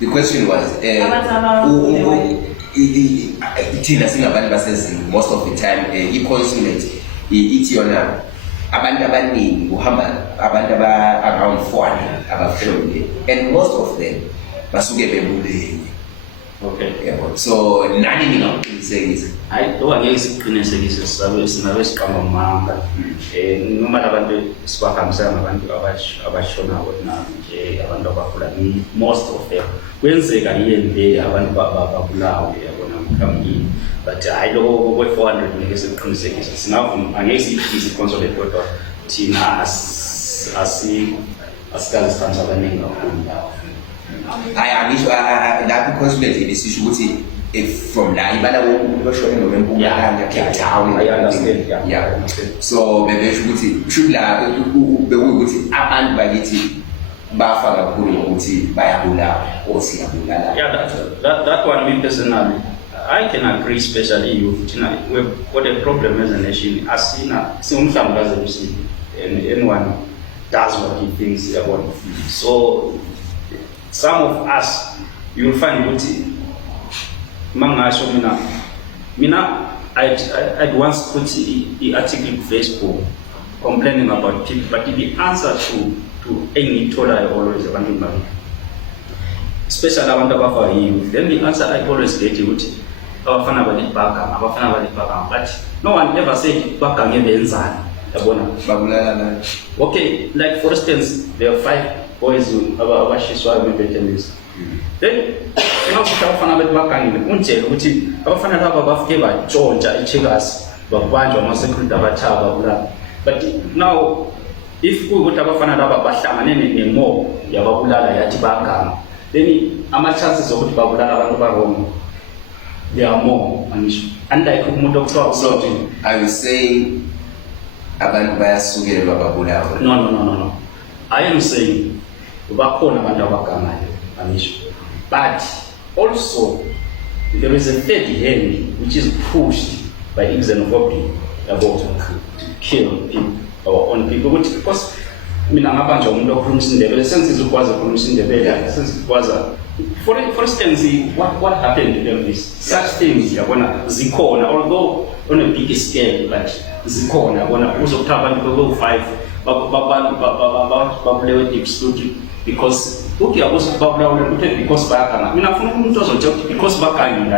The question was, thina singabantu basezini most of the time i-consulate ithi yona abantu abaningi kuhamba abantu around 400 abahlole, and most of them basuke bebulenye. Okay. Yeah, so nani ningakuqinisekisa? Hayi ngeke siqinisekise sinabe siqamba manga. Noma labantu sibahambisa ngabantu abashonako nje abantu abagula most of them kwenzeka yende abantu babulawo yabona mkhambi, but hayi lokho kwe 400 ngeke siqinisekise. Sinavu angeke siyiphise consolate kodwa thina asikaze siqanisa abaningi kakhulu lapho. I wish that consulate ibisisho ukuthi if from la ibala umuntu oshone ngomempumalanga Cape Town, I understand. Yeah. So bebesho ukuthi should la ukuthi abantu bakithi bafa kakhulu ukuthi bayabulawa or siyabulala. Yeah, that one me personally I can agree, especially you. What the problem as a nation, and anyone does what he thinks about. So some of us, you will find what I'd once put the article in Facebook complaining about people, but the answer to any told I always want to especially I want to for you. Then the answer I always get it. But no one ever said back again. Okay, like for instance, there are 5 boys who are Shiswa veterans. Then you know Fana back until which Fana Baba Georgia, Chigas, Babanjo, Massacre, but now if we would have a Fana Bashaman more, Yababula, Yatibaka, then how much chances of Babula? There are more, unlike Mudo. So I will say about Bayasuge Babula. No. I am saying Bakona Bandabakana, but also there is a third hand which is pushed by xenophobia about to kill people, our own people, which because Minamabanja Mundo Cruising the sense is was a cruising the bed, since it was a for instance, what happened to them is such things you're gonna Zikona, although on a big scale, but Zikona, gonna also tap and go 5 because okay, I was because back and I mean, I'm because back and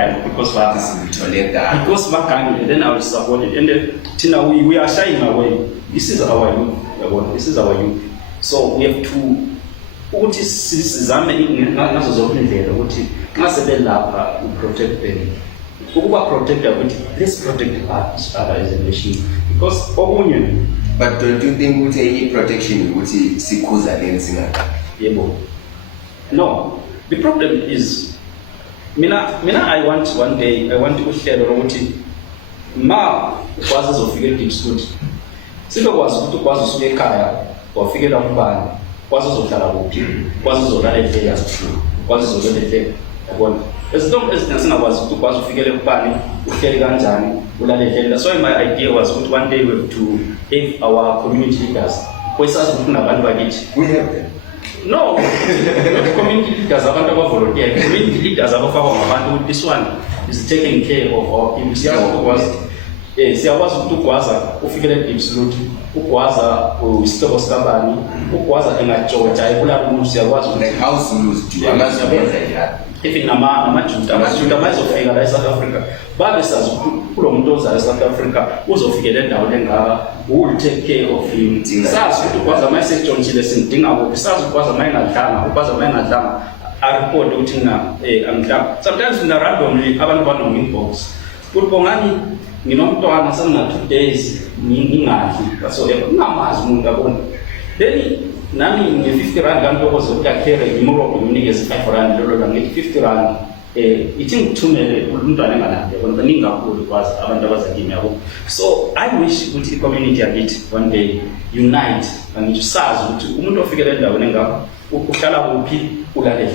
because back and then I will support it. And then Tina, we are shying away. This is our youth. This is our youth. So we have to. What is Zame in Nazo what is protect them. Who are protected with let's protect each other as a nation. Because but don't you think with any protection would see cause against no. The problem is Mina I want one day I want to share the routine. Ma was of figure school. Silo was to cause a kaya or figure out ban. Quase Zotarabuki, quase Zotare Vegas, quase Zotate. As long as Nasana was to quase figure out Pani, Ukeriganjani, Ulale. So my idea was that one day we have to have our community leaders. We have them. No, not community leaders are not volunteer. Community leaders are not this one is taking care of our people. Yes, I was to Quaza, who figured absolute, who was a Stokos Cabani, who was a George, I would have moved there was like house lose to a mass of if in a match of figure South Africa. Babisas from those South Africa was of figured down and who will take care of him. Sas, who was a message on Chilesin Dinga, Sas was a man at Dama, who was a man at Dama. I report Utina and sometimes in the randomly haven't one on inbox. Put Bongani. You know, to understand 2 days, so Namas Mundabon. Then Nami in the 50 rand was a carry in Morocco, communities $500 and $50. Eating 2 million, when the Ninga was Abandavas again. So I wish with the community a bit one day unite and to SARS to figure it out. Ukala upi ulale